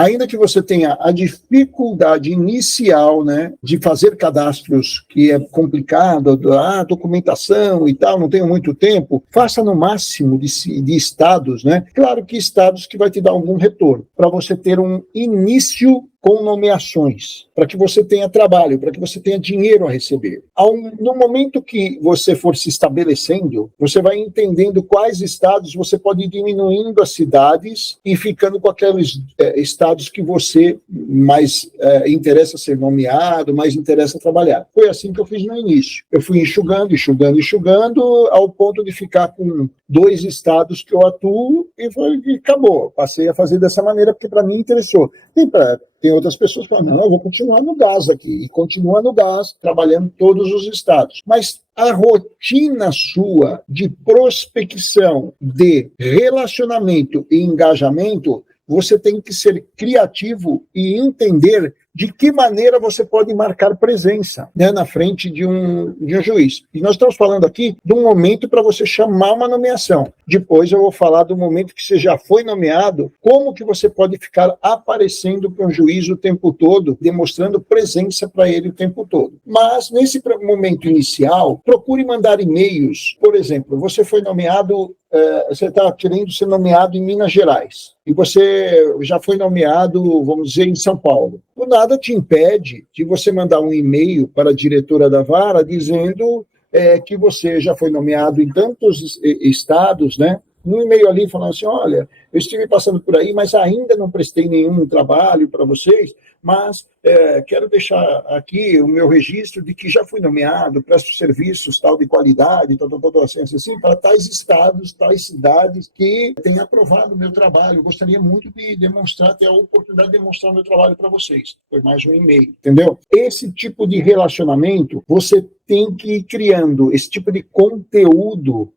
ainda que você tenha a dificuldade inicial, né, de fazer cadastros, que é complicado, documentação e tal, não tenho muito tempo, faça no máximo de estados, né? Claro que estados que vai te dar algum retorno, para você ter um início com nomeações, para que você tenha trabalho, para que você tenha dinheiro a receber. No momento que você for se estabelecendo, você vai entendendo quais estados você pode ir diminuindo as cidades e ficando com aqueles estados que você mais interessa ser nomeado, mais interessa trabalhar. Foi assim que eu fiz no início. Eu fui enxugando, ao ponto de ficar com 2 estados que eu atuo e acabou. Passei a fazer dessa maneira porque para mim interessou. Tem outras pessoas que falam, não, eu vou continuar no gás aqui, e continua no gás, trabalhando em todos os estados. Mas a rotina sua de prospecção, de relacionamento e engajamento, você tem que ser criativo e entender de que maneira você pode marcar presença, né, na frente de um juiz. E nós estamos falando aqui de um momento para você chamar uma nomeação. Depois eu vou falar do momento que você já foi nomeado, como que você pode ficar aparecendo para um juiz o tempo todo, demonstrando presença para ele o tempo todo. Mas, nesse momento inicial, procure mandar e-mails. Por exemplo, você foi nomeado, você está querendo ser nomeado em Minas Gerais, e você já foi nomeado, vamos dizer, em São Paulo. Nada te impede de você mandar um e-mail para a diretora da vara dizendo que você já foi nomeado em tantos estados, né? No e-mail ali falando assim, olha, eu estive passando por aí, mas ainda não prestei nenhum trabalho para vocês, mas quero deixar aqui o meu registro de que já fui nomeado, presto serviços tal de qualidade, assim, para tais estados, tais cidades que têm aprovado o meu trabalho. Gostaria muito de demonstrar, ter a oportunidade de demonstrar o meu trabalho para vocês. Foi mais um e-mail, entendeu? Esse tipo de relacionamento, você tem que ir criando esse tipo de conteúdo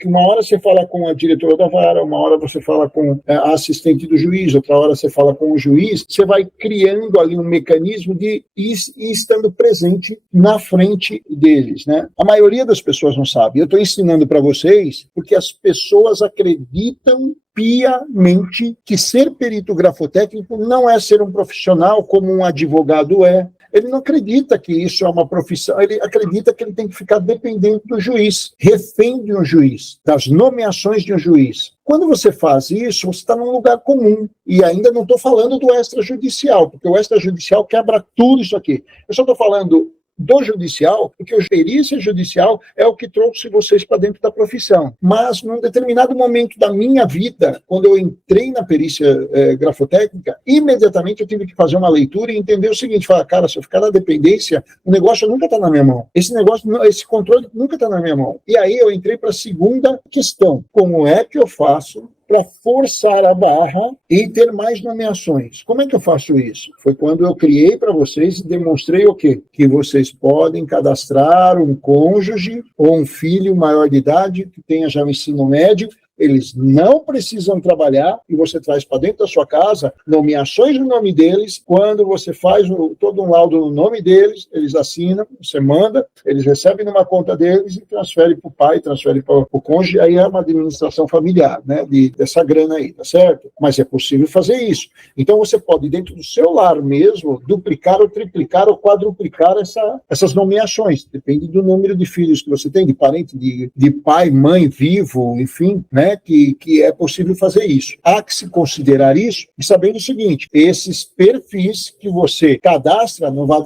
que uma hora você fala com a diretora da vara, uma hora você fala com a assistente do juiz, outra hora você fala com o juiz, você vai criando ali um mecanismo de ir estando presente na frente deles, né? A maioria das pessoas não sabe. Eu estou ensinando para vocês porque as pessoas acreditam piamente que ser perito grafotécnico não é ser um profissional como um advogado é. Ele não acredita que isso é uma profissão, ele acredita que ele tem que ficar dependente do juiz, refém de um juiz, das nomeações de um juiz. Quando você faz isso, você está num lugar comum. E ainda não estou falando do extrajudicial, porque o extrajudicial quebra tudo isso aqui. Eu só estou falando do judicial, porque a perícia judicial é o que trouxe vocês para dentro da profissão. Mas, num determinado momento da minha vida, quando eu entrei na perícia grafotécnica, imediatamente eu tive que fazer uma leitura e entender o seguinte, falar, cara, se eu ficar na dependência, o negócio nunca está na minha mão. Esse controle nunca está na minha mão. E aí eu entrei para a segunda questão. Como é que eu faço para forçar a barra e ter mais nomeações? Como é que eu faço isso? Foi quando eu criei para vocês e demonstrei o quê? Que vocês podem cadastrar um cônjuge ou um filho maior de idade que tenha já o ensino médio. Eles não precisam trabalhar e você traz para dentro da sua casa nomeações no nome deles. Quando você faz todo um laudo no nome deles, eles assinam, você manda, eles recebem numa conta deles e transferem para o pai, transferem para o cônjuge. Aí é uma administração familiar, né, dessa grana aí, tá certo? Mas é possível fazer isso. Então você pode, dentro do seu lar mesmo, duplicar ou triplicar ou quadruplicar essas nomeações. Depende do número de filhos que você tem, de parente, de pai, mãe, vivo, enfim, né? Que é possível fazer isso. Há que se considerar isso e sabendo o seguinte, esses perfis que você cadastra não vai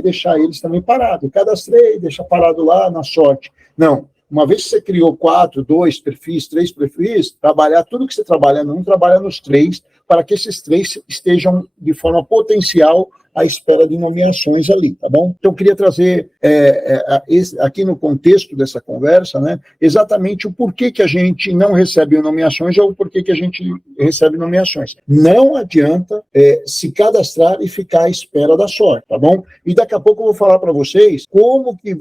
deixar eles também parados. Eu cadastrei, deixa parado lá na sorte. Não. Uma vez que você criou 4, 2 perfis, 3 perfis, trabalhar tudo que você trabalha num, trabalha nos 3, para que esses 3 estejam de forma potencial à espera de nomeações ali, tá bom? Então, eu queria trazer aqui no contexto dessa conversa, né, exatamente o porquê que a gente não recebe nomeações ou o porquê que a gente recebe nomeações. Não adianta se cadastrar e ficar à espera da sorte, tá bom? E daqui a pouco eu vou falar para vocês como que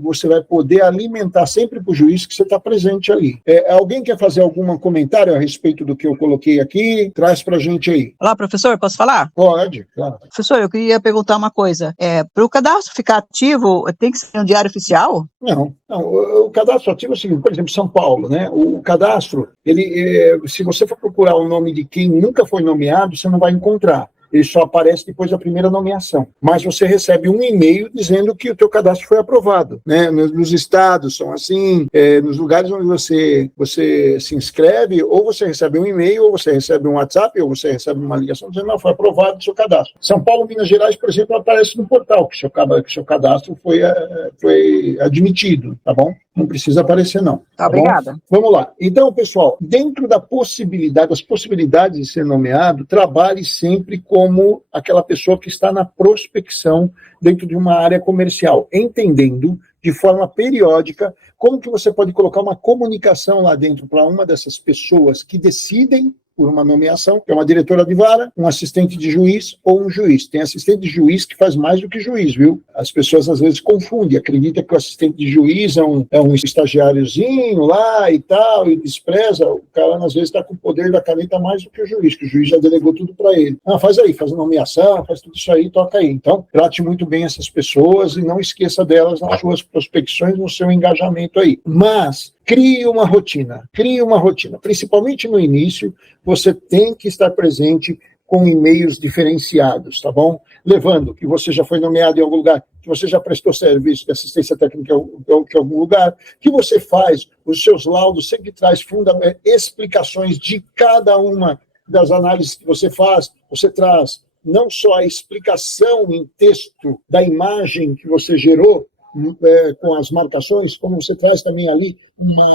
você vai poder alimentar sempre para o juiz que você está presente ali. Alguém quer fazer algum comentário a respeito do que eu coloquei aqui? Traz para a gente aí. Olá, professor, posso falar? Pode, claro. Professor, Professor, eu queria perguntar uma coisa. Para o cadastro ficar ativo, tem que ser um diário oficial? Não. O cadastro ativo é o seguinte, por exemplo, São Paulo, né? O cadastro, se você for procurar o nome de quem nunca foi nomeado, você não vai encontrar. Ele só aparece depois da primeira nomeação. Mas você recebe um e-mail dizendo que o teu cadastro foi aprovado, né? Nos estados são assim, nos lugares onde você se inscreve, ou você recebe um e-mail, ou você recebe um WhatsApp, ou você recebe uma ligação dizendo, não, foi aprovado o seu cadastro. São Paulo, Minas Gerais, por exemplo, aparece no portal que seu cadastro foi admitido, tá bom? Não precisa aparecer, não. Tá Obrigada. Bom? Vamos lá. Então, pessoal, dentro das possibilidades de ser nomeado, trabalhe sempre como aquela pessoa que está na prospecção dentro de uma área comercial, entendendo de forma periódica como que você pode colocar uma comunicação lá dentro para uma dessas pessoas que decidem por uma nomeação, que é uma diretora de vara, um assistente de juiz ou um juiz. Tem assistente de juiz que faz mais do que juiz, viu? As pessoas às vezes confundem, acreditam que o assistente de juiz é um estagiáriozinho lá e tal, e despreza. O cara às vezes está com o poder da caneta mais do que o juiz já delegou tudo para ele. Faz aí, faz a nomeação, faz tudo isso aí, toca aí. Então, trate muito bem essas pessoas e não esqueça delas nas suas prospecções, no seu engajamento aí. Mas crie uma rotina, principalmente no início, você tem que estar presente com e-mails diferenciados, tá bom? Levando que você já foi nomeado em algum lugar, que você já prestou serviço de assistência técnica em algum lugar, que você faz os seus laudos, sempre traz explicações de cada uma das análises que você faz, você traz não só a explicação em texto da imagem que você gerou, com as marcações, como você traz também ali uma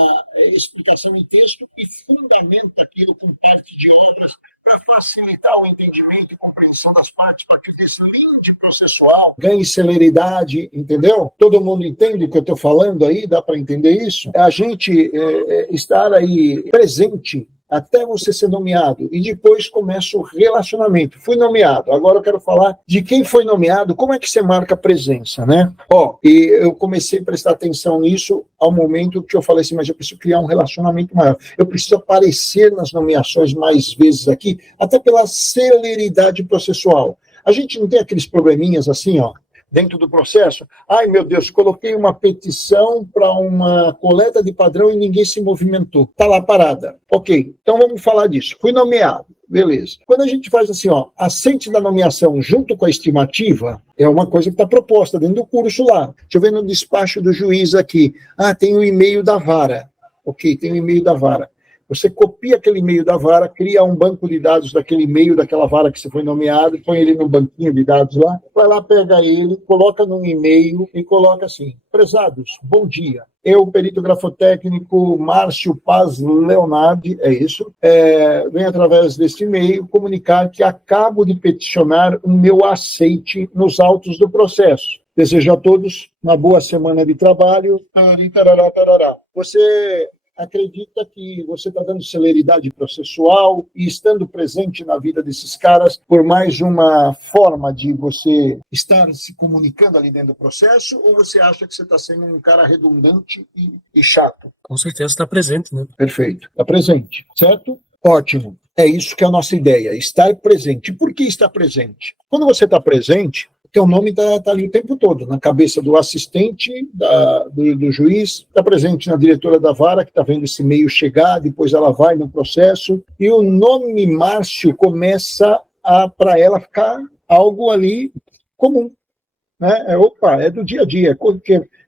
explicação em texto e fundamenta aquilo com parte de obras para facilitar o entendimento e compreensão das partes, para que o deslinde processual ganhe celeridade, entendeu? Todo mundo entende o que eu estou falando aí? Dá para entender isso? A gente estar aí presente até você ser nomeado, e depois começa o relacionamento. Fui nomeado, agora eu quero falar de quem foi nomeado, como é que você marca a presença, né? E eu comecei a prestar atenção nisso ao momento que eu falei assim, mas eu preciso criar um relacionamento maior, eu preciso aparecer nas nomeações mais vezes aqui, até pela celeridade processual. A gente não tem aqueles probleminhas assim, dentro do processo, ai meu Deus, coloquei uma petição para uma coleta de padrão e ninguém se movimentou, está lá parada. Ok, então vamos falar disso. Fui nomeado, beleza. Quando a gente faz assim, assente da nomeação junto com a estimativa, é uma coisa que está proposta dentro do curso lá. Deixa eu ver no despacho do juiz aqui. Tem o e-mail da vara. Ok, tem o e-mail da vara. Você copia aquele e-mail da vara, cria um banco de dados daquele e-mail daquela vara que você foi nomeado, põe ele no banquinho de dados lá, vai lá, pega ele, coloca num e-mail e coloca assim, prezados, bom dia. Eu, perito grafotécnico Márcio Paz Leonardi, é isso, venho através deste e-mail comunicar que acabo de peticionar o meu aceite nos autos do processo. Desejo a todos uma boa semana de trabalho. Você acredita que você está dando celeridade processual e estando presente na vida desses caras por mais uma forma de você estar se comunicando ali dentro do processo, ou você acha que você está sendo um cara redundante e chato? Com certeza está presente, né? Perfeito, está presente, certo? Ótimo. É isso que é a nossa ideia, estar presente. Por que estar presente? Quando você está presente, teu nome está ali o tempo todo, na cabeça do assistente, do juiz, está presente na diretora da vara, que está vendo esse e-mail chegar, depois ela vai no processo, e o nome Márcio começa para ela ficar algo ali comum. Né? É do dia a dia.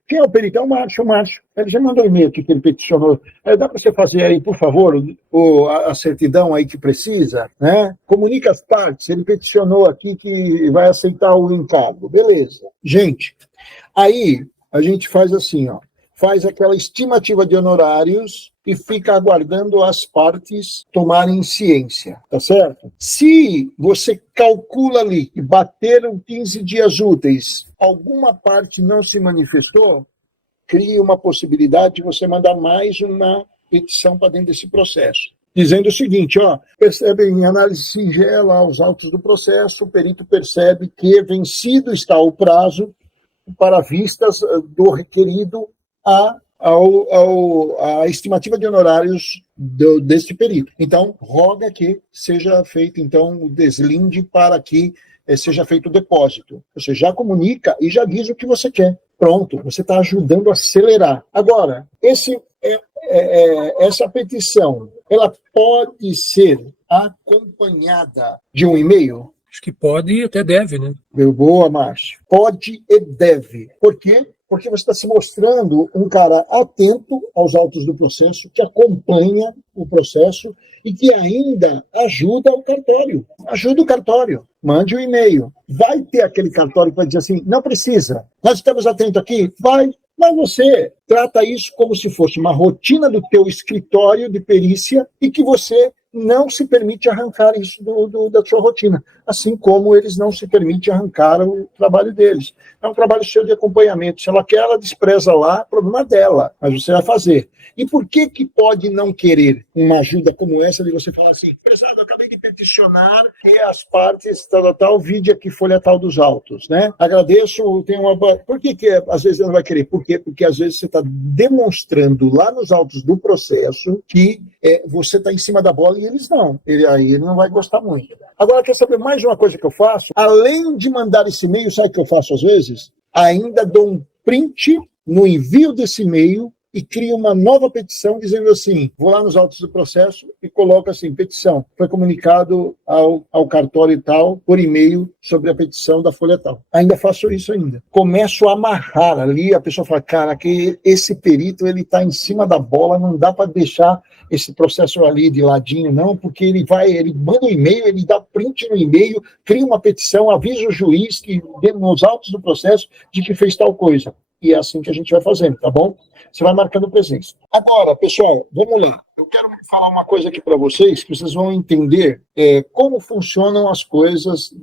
Quem é o perito? É o Márcio. Ele já mandou um e-mail aqui que ele peticionou. Dá para você fazer aí, por favor, a certidão aí que precisa? Né? Comunica as partes. Ele peticionou aqui que vai aceitar o encargo. Beleza. Gente, aí a gente faz assim, faz aquela estimativa de honorários e fica aguardando as partes tomarem ciência, tá certo? Se você calcula ali que bateram 15 dias úteis, alguma parte não se manifestou, cria uma possibilidade de você mandar mais uma petição para dentro desse processo. Dizendo o seguinte, percebe em análise singela aos autos do processo, o perito percebe que vencido está o prazo para vistas do requerido a estimativa de honorários deste perito. Então, roga que seja feito, então, o deslinde para que seja feito o depósito. Você já comunica e já diz o que você quer. Pronto, você está ajudando a acelerar. Agora, essa petição, ela pode ser acompanhada de um e-mail? Acho que pode e até deve, né? Boa, Márcio. Pode e deve. Por quê? Porque você está se mostrando um cara atento aos autos do processo, que acompanha o processo e que ainda ajuda o cartório. Ajuda o cartório. Mande um e-mail. Vai ter aquele cartório que vai dizer assim, não precisa. Nós estamos atentos aqui? Vai. Mas você trata isso como se fosse uma rotina do teu escritório de perícia e que você não se permite arrancar isso da sua rotina, assim como eles não se permitem arrancar o trabalho deles. É um trabalho seu de acompanhamento. Se ela quer, ela despreza lá, problema dela, mas você vai fazer. E por que pode não querer uma ajuda como essa de você falar assim, pesado, eu acabei de peticionar e as partes, tal, vídeo aqui, folha tal dos autos, né? Agradeço, tem uma... Por que às vezes não vai querer? Por quê? Porque às vezes você está demonstrando lá nos autos do processo que você está em cima da bola e eles não. Ele não vai gostar muito. Agora, quer saber mais uma coisa que eu faço? Além de mandar esse e-mail, sabe o que eu faço às vezes? Ainda dou um print no envio desse e-mail e crio uma nova petição dizendo assim, vou lá nos autos do processo e coloco assim, petição, foi comunicado ao cartório e tal, por e-mail, sobre a petição da folha tal. Ainda faço isso ainda. Começo a amarrar ali, a pessoa fala, cara, que esse perito, ele está em cima da bola, não dá para deixar esse processo ali de ladinho, não, porque ele manda um e-mail, ele dá print no e-mail, cria uma petição, avisa o juiz que nos autos do processo de que fez tal coisa. E é assim que a gente vai fazendo, tá bom? Você vai marcando presença. Agora, pessoal, vamos lá. Eu quero falar uma coisa aqui para vocês, que vocês vão entender como funcionam as coisas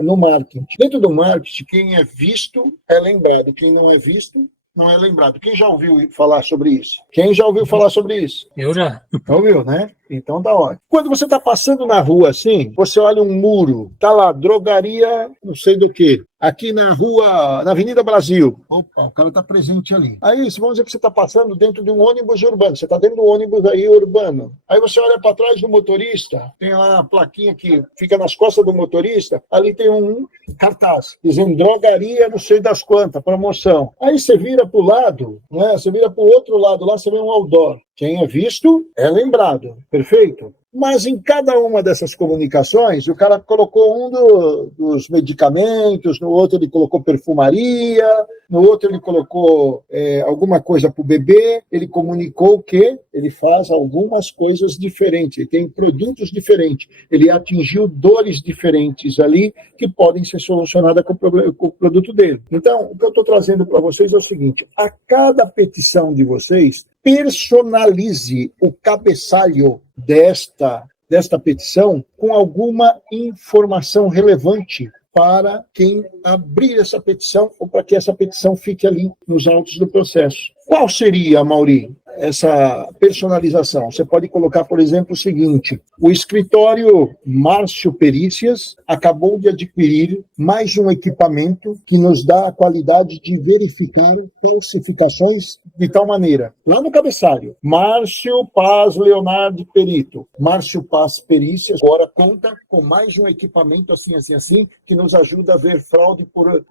no marketing. Dentro do marketing, quem é visto é lembrado, quem não é visto não é lembrado. Quem já ouviu falar sobre isso? Quem já ouviu falar sobre isso? Eu já. Ouviu, né? Então tá ótimo. Quando você tá passando na rua assim, você olha um muro, tá lá, drogaria, não sei do que, aqui na rua, na Avenida Brasil. Opa, o cara tá presente ali. Aí, vamos dizer que você tá passando dentro de um ônibus urbano, você tá dentro do ônibus aí urbano. Aí você olha para trás do motorista, tem lá a plaquinha que fica nas costas do motorista, ali tem um cartaz, dizendo drogaria, não sei das quantas, promoção. Aí você vira pro lado, né? Você vira pro outro lado, lá você vê um outdoor. Quem é visto é lembrado, perfeito? Mas em cada uma dessas comunicações, o cara colocou um dos medicamentos, no outro ele colocou perfumaria, no outro ele colocou alguma coisa para o bebê, ele comunicou que ele faz algumas coisas diferentes, ele tem produtos diferentes, ele atingiu dores diferentes ali que podem ser solucionadas com o produto dele. Então, o que eu estou trazendo para vocês é o seguinte, a cada petição de vocês, personalize o cabeçalho desta petição com alguma informação relevante para quem abrir essa petição ou para que essa petição fique ali nos autos do processo. Qual seria, Mauri, essa personalização? Você pode colocar, por exemplo, o seguinte, o escritório Márcio Perícias acabou de adquirir mais um equipamento que nos dá a qualidade de verificar falsificações de tal maneira. Lá no cabeçalho, Márcio Paz Leonardo Perito. Márcio Paz Perícias agora conta com mais um equipamento assim, que nos ajuda a ver fraude por,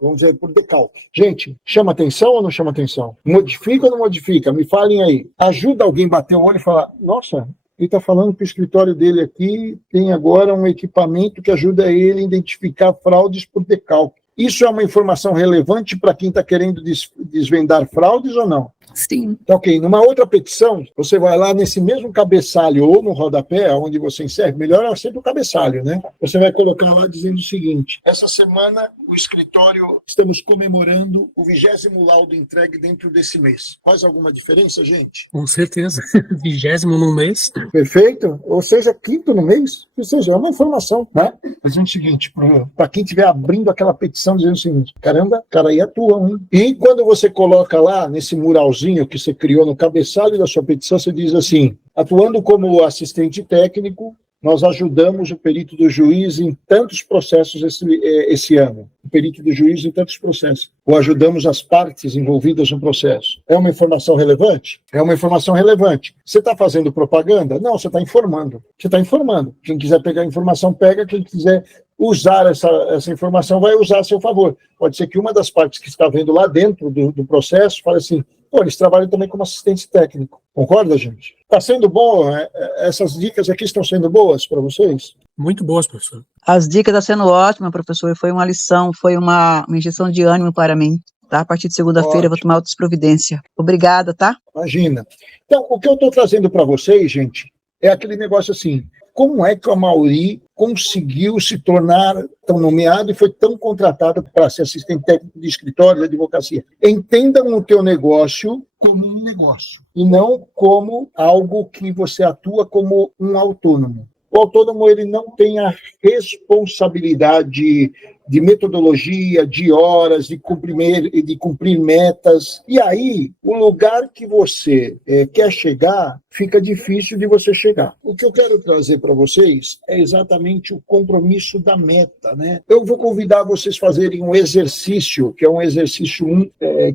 vamos dizer, por decalque. Gente, chama atenção ou não chama atenção? Modifica ou não modifica? Me falem aí. Ajuda alguém a bater o olho e falar, nossa, ele está falando que o escritório dele aqui tem agora um equipamento que ajuda ele a identificar fraudes por decalque. Isso é uma informação relevante para quem está querendo desvendar fraudes ou não? Sim. Então, ok, numa outra petição, você vai lá nesse mesmo cabeçalho ou no rodapé, onde você encerra, melhor é sempre o cabeçalho, né? Você vai colocar lá dizendo o seguinte, essa semana o escritório, estamos comemorando o 20º laudo entregue dentro desse mês. Faz alguma diferença, gente? Com certeza. 20º no mês. Perfeito? Ou seja, 5º no mês? Ou seja, é uma informação, né? Fazendo o seguinte, para quem estiver abrindo aquela petição, dizendo o seguinte, caramba, cara aí atua, hein? E quando você coloca lá, nesse muralzinho que você criou no cabeçalho da sua petição, você diz assim, atuando como assistente técnico, nós ajudamos o perito do juiz em tantos processos esse ano. O perito do juiz em tantos processos. Ou ajudamos as partes envolvidas no processo. É uma informação relevante? É uma informação relevante. Você está fazendo propaganda? Não, você está informando. Você está informando. Quem quiser pegar a informação, pega. Quem quiser usar essa informação, vai usar a seu favor. Pode ser que uma das partes que está vendo lá dentro do processo fale assim, pô, eles trabalham também como assistente técnico. Concorda, gente? Está sendo bom? Essas dicas aqui estão sendo boas para vocês? Muito boas, professor. As dicas estão sendo ótimas, professor. Foi uma lição, foi uma injeção de ânimo para mim. Tá? A partir de segunda-feira eu vou tomar outras providências. Obrigada, tá? Imagina. Então, o que eu estou trazendo para vocês, gente, é aquele negócio assim, como é que o Amaury conseguiu se tornar tão nomeado e foi tão contratado para ser assistente técnico de escritório de advocacia? Entendam o teu negócio como um negócio e não como algo que você atua como um autônomo. O autônomo, ele não tem a responsabilidade de metodologia, de horas, de cumprir metas. E aí, o lugar que você quer chegar, fica difícil de você chegar. O que eu quero trazer para vocês é exatamente o compromisso da meta, né? Eu vou convidar vocês a fazerem um exercício, que é um exercício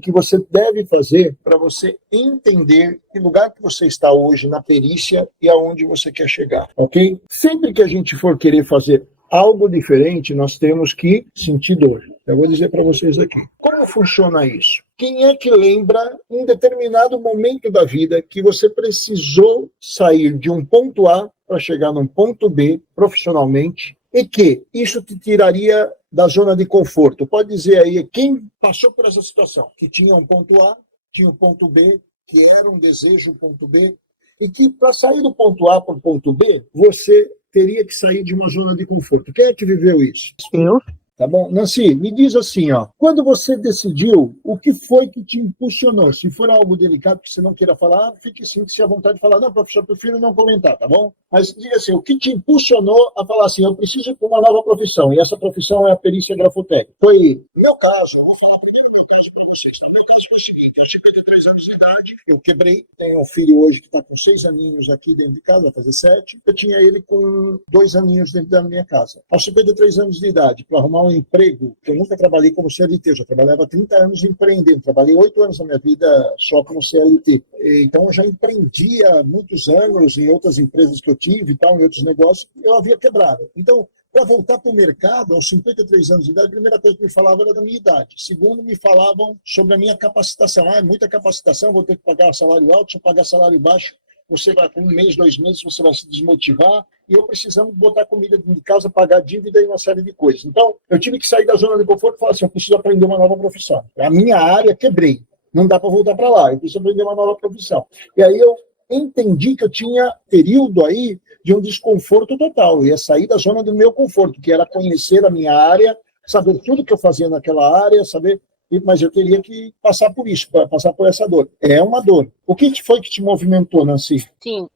que você deve fazer para você entender que lugar que você está hoje na perícia e aonde você quer chegar, ok? Sempre que a gente for querer fazer algo diferente, nós temos que sentir dor. Eu vou dizer para vocês aqui. Como funciona isso? Quem é que lembra um determinado momento da vida que você precisou sair de um ponto A para chegar num ponto B profissionalmente e que isso te tiraria da zona de conforto? Pode dizer aí quem passou por essa situação, que tinha um ponto A, tinha um ponto B, que era um desejo um ponto B, e que para sair do ponto A para o ponto B, você teria que sair de uma zona de conforto. Quem é que viveu isso? Eu. Tá bom? Nancy, me diz assim, ó, quando você decidiu, o que foi que te impulsionou? Se for algo delicado que você não queira falar, fique sinta-se à vontade de falar. Não, professor, eu prefiro não comentar, tá bom? Mas diga assim, o que te impulsionou a falar assim, eu preciso ir para uma nova profissão, e essa profissão é a perícia grafotécnica? Foi, no meu caso, eu vou falar primeiro do meu caso para vocês. No meu caso foi o seguinte, eu tinha 53 anos de idade, eu quebrei, tenho um filho hoje que está com 6 aninhos aqui dentro de casa, vai fazer 7, eu tinha ele com 2 aninhos dentro da minha casa. Aos 53 anos de idade, para arrumar um emprego, que eu nunca trabalhei como CLT, eu já trabalhava 30 anos empreendendo, trabalhei 8 anos da minha vida só como CLT. Então eu já empreendia muitos anos em outras empresas que eu tive e tal, em outros negócios, eu havia quebrado. Então, para voltar para o mercado, aos 53 anos de idade, a primeira coisa que me falavam era da minha idade. Segundo, me falavam sobre a minha capacitação. É muita capacitação, vou ter que pagar salário alto, se eu pagar salário baixo, você vai, com 1 mês, 2 meses, você vai se desmotivar, e eu precisando botar comida de casa, pagar dívida e uma série de coisas. Então, eu tive que sair da zona de conforto e falar assim, eu preciso aprender uma nova profissão. A minha área, quebrei. Não dá para voltar para lá, eu preciso aprender uma nova profissão. E aí eu entendi que eu tinha período aí de um desconforto total. Eu ia sair da zona do meu conforto, que era conhecer a minha área, saber tudo que eu fazia naquela área, saber... Mas eu teria que passar por isso, passar por essa dor. É uma dor. O que foi que te movimentou, Nancy? Sim,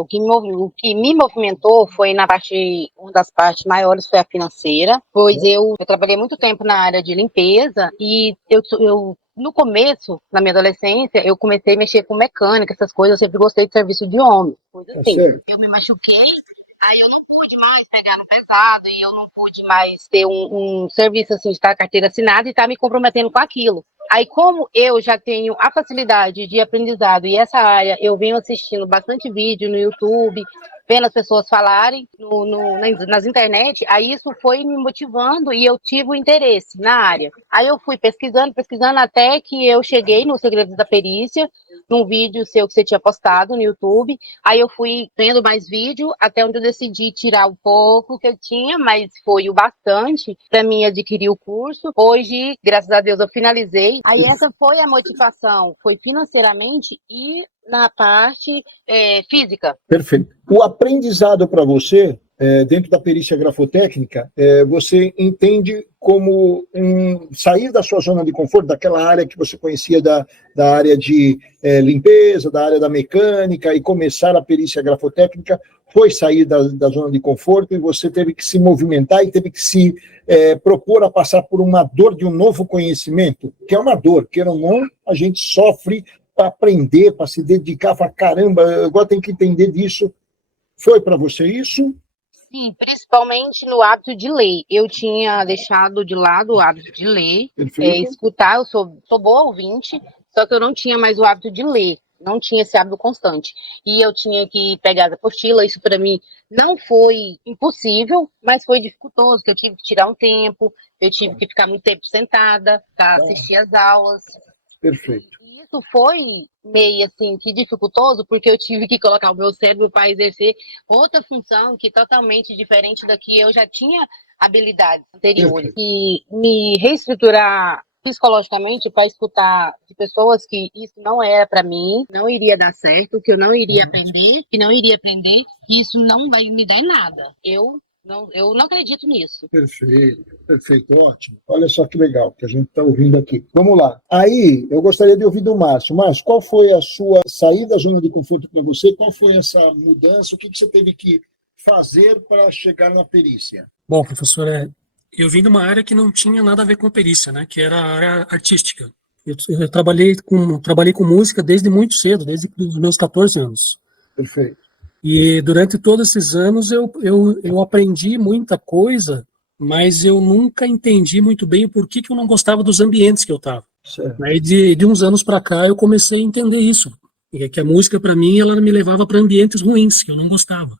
o que me movimentou foi uma das partes maiores foi a financeira, pois eu trabalhei muito tempo na área de limpeza e eu no começo, na minha adolescência, eu comecei a mexer com mecânica, essas coisas, eu sempre gostei de serviço de homem, coisa assim. Eu me machuquei, aí eu não pude mais pegar no pesado e eu não pude mais ter um serviço assim de estar carteira assinada e estar me comprometendo com aquilo. Aí, como eu já tenho a facilidade de aprendizado e essa área, eu venho assistindo bastante vídeo no YouTube, vendo as pessoas falarem nas internet, aí isso foi me motivando e eu tive o interesse na área. Aí eu fui pesquisando até que eu cheguei no Segredos da Perícia, num vídeo seu que você tinha postado no YouTube. Aí eu fui vendo mais vídeo, até onde eu decidi tirar um pouco que eu tinha, mas foi o bastante para mim adquirir o curso. Hoje, graças a Deus, eu finalizei. Aí essa foi a motivação, foi financeiramente e na parte física. Perfeito. O aprendizado para você, dentro da perícia grafotécnica, você entende como sair da sua zona de conforto, daquela área que você conhecia da área de limpeza, da área da mecânica, e começar a perícia grafotécnica, foi sair da zona de conforto e você teve que se movimentar e teve que se propor a passar por uma dor de um novo conhecimento, que é uma dor, queira ou não, a gente sofre para aprender, para se dedicar, para caramba, agora tem que entender disso. Foi para você isso? Sim, principalmente no hábito de ler. Eu tinha deixado de lado o hábito de ler, Perfeito. escutar, eu sou boa ouvinte, só que eu não tinha mais o hábito de ler, não tinha esse hábito constante. E eu tinha que pegar a apostila, isso para mim não foi impossível, mas foi dificultoso, porque eu tive que tirar um tempo, eu tive que ficar muito tempo sentada para assistir às aulas. Perfeito. E isso foi meio assim que dificultoso, porque eu tive que colocar o meu cérebro para exercer outra função que é totalmente diferente da que eu já tinha habilidades anteriores. Perfeito. E me reestruturar psicologicamente para escutar de pessoas que isso não era para mim, não iria dar certo, que eu não iria aprender, que não iria aprender, e isso não vai me dar em nada. Eu não acredito nisso. Perfeito, ótimo. Olha só que legal que a gente está ouvindo aqui. Vamos lá. Aí, eu gostaria de ouvir do Márcio. Márcio, qual foi a sua saída da zona de conforto para você? Qual foi essa mudança? O que você teve que fazer para chegar na perícia? Bom, professor, eu vim de uma área que não tinha nada a ver com perícia, né? Que era a área artística. Eu trabalhei com música desde muito cedo, desde os meus 14 anos. Perfeito. E durante todos esses anos eu aprendi muita coisa, mas eu nunca entendi muito bem o porquê que eu não gostava dos ambientes que eu estava. Aí de uns anos para cá eu comecei a entender isso, que a música para mim ela me levava para ambientes ruins que eu não gostava.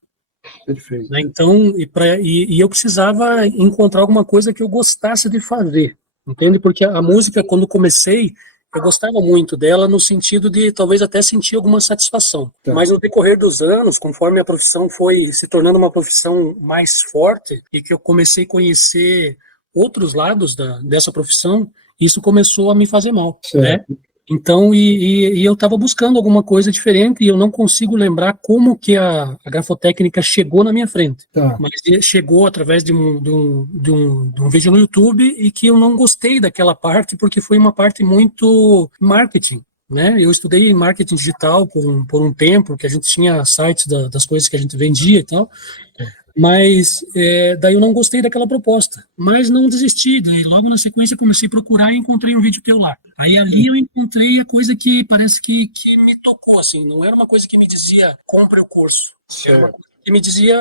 Perfeito. Né? Então, eu precisava encontrar alguma coisa que eu gostasse de fazer, entende? Porque a música, quando comecei, eu gostava muito dela no sentido de talvez até sentir alguma satisfação. Tá. Mas no decorrer dos anos, conforme a profissão foi se tornando uma profissão mais forte e que eu comecei a conhecer outros lados dessa profissão, isso começou a me fazer mal, né? Então, eu estava buscando alguma coisa diferente e eu não consigo lembrar como que a grafotécnica chegou na minha frente. Tá. Mas chegou através de um vídeo no YouTube e que eu não gostei daquela parte porque foi uma parte muito marketing, né? Eu estudei marketing digital por um tempo, que a gente tinha sites das coisas que a gente vendia e tal. Mas daí eu não gostei daquela proposta, mas não desisti, daí logo na sequência comecei a procurar e encontrei um vídeo teu lá. Aí ali eu encontrei a coisa que parece que me tocou, assim, não era uma coisa que me dizia, compre o curso, era uma coisa que me dizia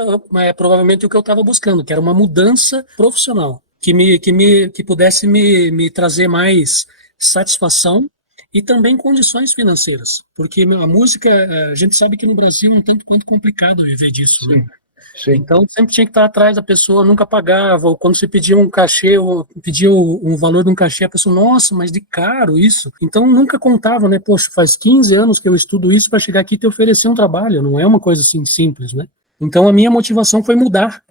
provavelmente o que eu estava buscando, que era uma mudança profissional, que pudesse me trazer mais satisfação e também condições financeiras, porque a música, a gente sabe que no Brasil é um tanto quanto complicado viver disso, né? Sim. Então, sempre tinha que estar atrás da pessoa, nunca pagava, ou quando você pedia um cachê, ou pedia um valor de um cachê, a pessoa, nossa, mas de caro isso. Então, nunca contava, né? Poxa, faz 15 anos que eu estudo isso para chegar aqui e te oferecer um trabalho, não é uma coisa assim simples, né? Então, a minha motivação foi mudar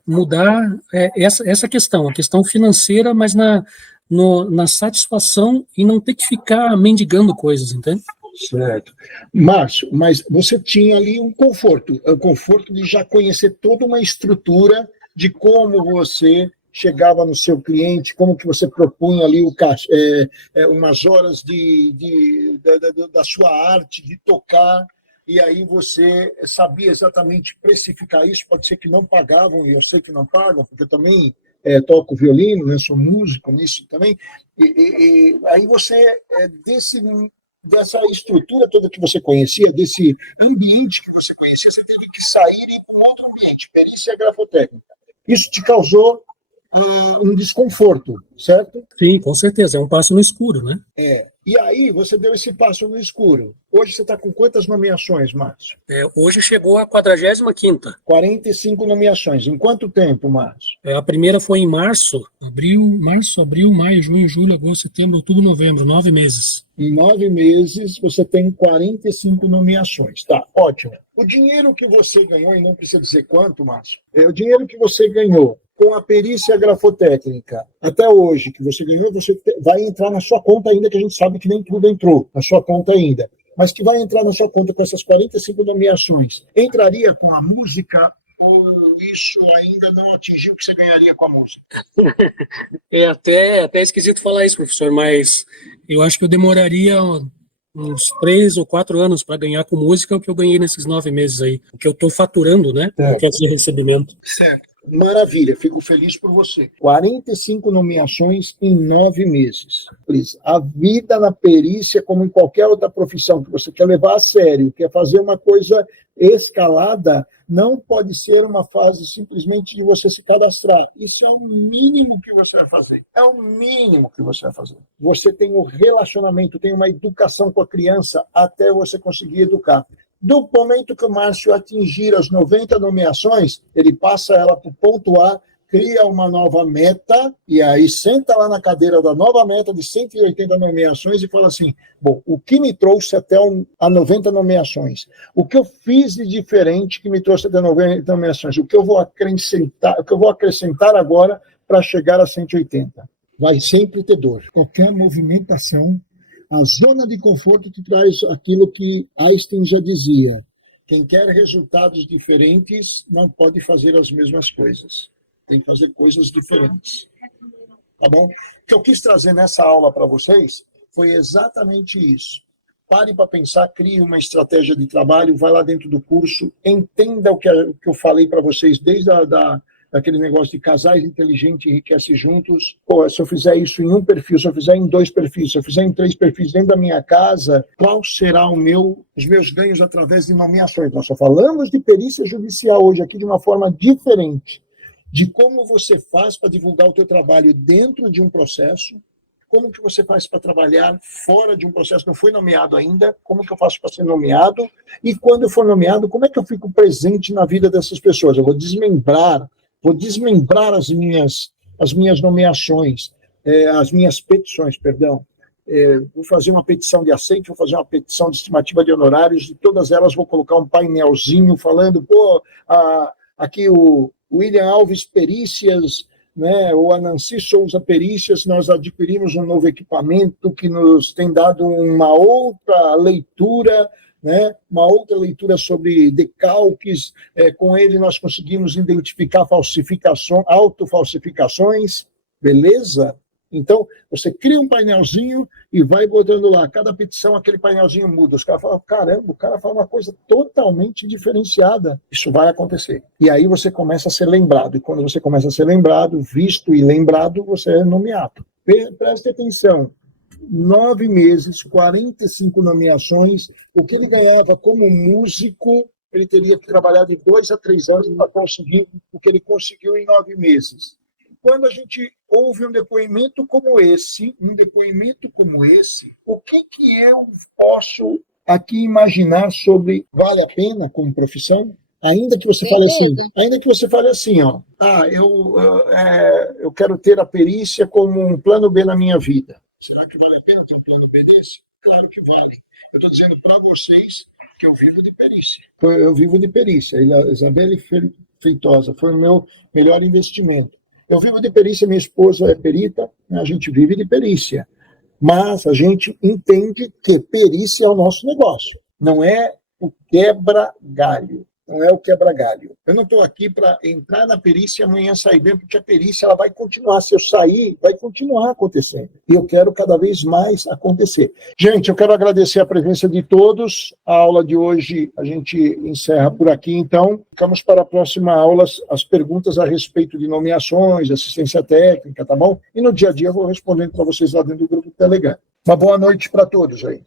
essa questão, a questão financeira, mas na satisfação e não ter que ficar mendigando coisas, entende? Certo. Márcio, mas você tinha ali um conforto, o conforto de já conhecer toda uma estrutura de como você chegava no seu cliente, como que você propunha ali umas horas da sua arte, de tocar, e aí você sabia exatamente precificar isso. Pode ser que não pagavam, e eu sei que não pagam, porque eu também toco violino, né, sou músico nisso também, e aí você, dessa estrutura toda que você conhecia, desse ambiente que você conhecia, você teve que sair e ir para um outro ambiente, perícia grafotécnica. Isso te causou um desconforto, certo? Sim, com certeza, é um passo no escuro, né? E aí você deu esse passo no escuro. Hoje você está com quantas nomeações, Márcio? Hoje chegou a 45ª. 45 nomeações. Em quanto tempo, Márcio? A primeira foi em março, abril, maio, junho, julho, agosto, setembro, outubro, novembro, 9 meses. Em 9 meses, você tem 45 nomeações. Tá, ótimo. O dinheiro que você ganhou, e não precisa dizer quanto, Márcio, o dinheiro que você ganhou com a perícia grafotécnica, até hoje, que você ganhou, você vai entrar na sua conta ainda, que a gente sabe que nem tudo entrou na sua conta ainda, mas que vai entrar na sua conta com essas 45 nomeações. Entraria com a música ou isso ainda não atingiu o que você ganharia com a música? É até esquisito falar isso, professor, mas eu acho que eu demoraria uns 3 ou 4 anos para ganhar com música o que eu ganhei nesses 9 meses aí, o que eu estou faturando, né? Quer dizer, recebimento. Certo. Maravilha, fico feliz por você. 45 nomeações em 9 meses. A vida na perícia, como em qualquer outra profissão que você quer levar a sério, quer fazer uma coisa escalada, não pode ser uma fase simplesmente de você se cadastrar. Isso é o mínimo que você vai fazer. É o mínimo que você vai fazer. Você tem um relacionamento, tem uma educação com a criança até você conseguir educar. Do momento que o Márcio atingir as 90 nomeações, ele passa ela para o ponto A, cria uma nova meta, e aí senta lá na cadeira da nova meta de 180 nomeações e fala assim, bom, o que me trouxe até a 90 nomeações? O que eu fiz de diferente que me trouxe até 90 nomeações? O que eu vou acrescentar agora para chegar a 180? Vai sempre ter dor. Qualquer movimentação, a zona de conforto te traz aquilo que Einstein já dizia. Quem quer resultados diferentes não pode fazer as mesmas coisas. Tem que fazer coisas diferentes. Tá bom? O que eu quis trazer nessa aula para vocês foi exatamente isso. Pare para pensar, crie uma estratégia de trabalho, vai lá dentro do curso, entenda o que eu falei para vocês desde daquele negócio de casais inteligentes enriquecem juntos. Pô, se eu fizer isso em um perfil, se eu fizer em 2 perfis, se eu fizer em 3 perfis dentro da minha casa, qual será os meus ganhos através de nomeações? Nós só falamos de perícia judicial hoje aqui de uma forma diferente, de como você faz para divulgar o teu trabalho dentro de um processo, como que você faz para trabalhar fora de um processo, não foi nomeado ainda, como que eu faço para ser nomeado, e quando eu for nomeado, como é que eu fico presente na vida dessas pessoas? Eu vou desmembrar as minhas nomeações, as minhas petições, perdão. Vou fazer uma petição de aceite, vou fazer uma petição de estimativa de honorários, e todas elas vou colocar um painelzinho falando, aqui o William Alves Perícias, né, ou a Nancy Souza Perícias, nós adquirimos um novo equipamento que nos tem dado uma outra leitura, né, uma outra leitura sobre decalques, com ele nós conseguimos identificar autofalsificações, beleza? Então, você cria um painelzinho e vai botando lá, cada petição aquele painelzinho muda, os caras falam, caramba, o cara fala uma coisa totalmente diferenciada, isso vai acontecer. E aí você começa a ser lembrado, e quando você começa a ser lembrado, visto e lembrado, você é nomeado. Preste atenção, 9 meses, 45 nomeações, o que ele ganhava como músico, ele teria que trabalhar de 2 a 3 anos para conseguir o que ele conseguiu em 9 meses. Quando a gente ouve um depoimento como esse, o que eu posso aqui imaginar sobre vale a pena como profissão? Ainda que você fale assim, ó, eu quero ter a perícia como um plano B na minha vida. Será que vale a pena ter um plano B desse? Claro que vale. Eu estou dizendo para vocês que eu vivo de perícia. Eu vivo de perícia. A Isabelle Feitosa foi o meu melhor investimento. Eu vivo de perícia, minha esposa é perita, a gente vive de perícia. Mas a gente entende que perícia é o nosso negócio. Não é o quebra-galho. Eu não estou aqui para entrar na perícia e amanhã sair bem, porque a perícia ela vai continuar. Se eu sair, vai continuar acontecendo. E eu quero cada vez mais acontecer. Gente, eu quero agradecer a presença de todos. A aula de hoje a gente encerra por aqui, então. Ficamos para a próxima aula, as perguntas a respeito de nomeações, assistência técnica, tá bom? E no dia a dia eu vou respondendo para vocês lá dentro do grupo do Telegram. Uma boa noite para todos aí.